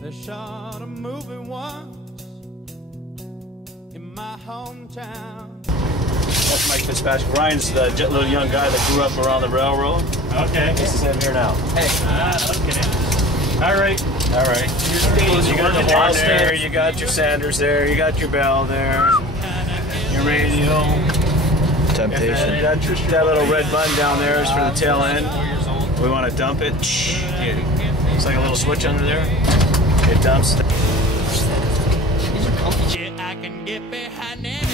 They shot a movie once in my hometown. That's Mike Fitzpatrick. Ryan's the little young guy that grew up around the railroad. Okay. This is him here now. Hey. Okay. All right. All right. You got the wall there, you got your Sanders there, you got your bell there, your radio. Temptation. That little red button down there is for the tail end. We want to dump it. It's like a little switch under there. It dumps. Yeah, I can get behind it.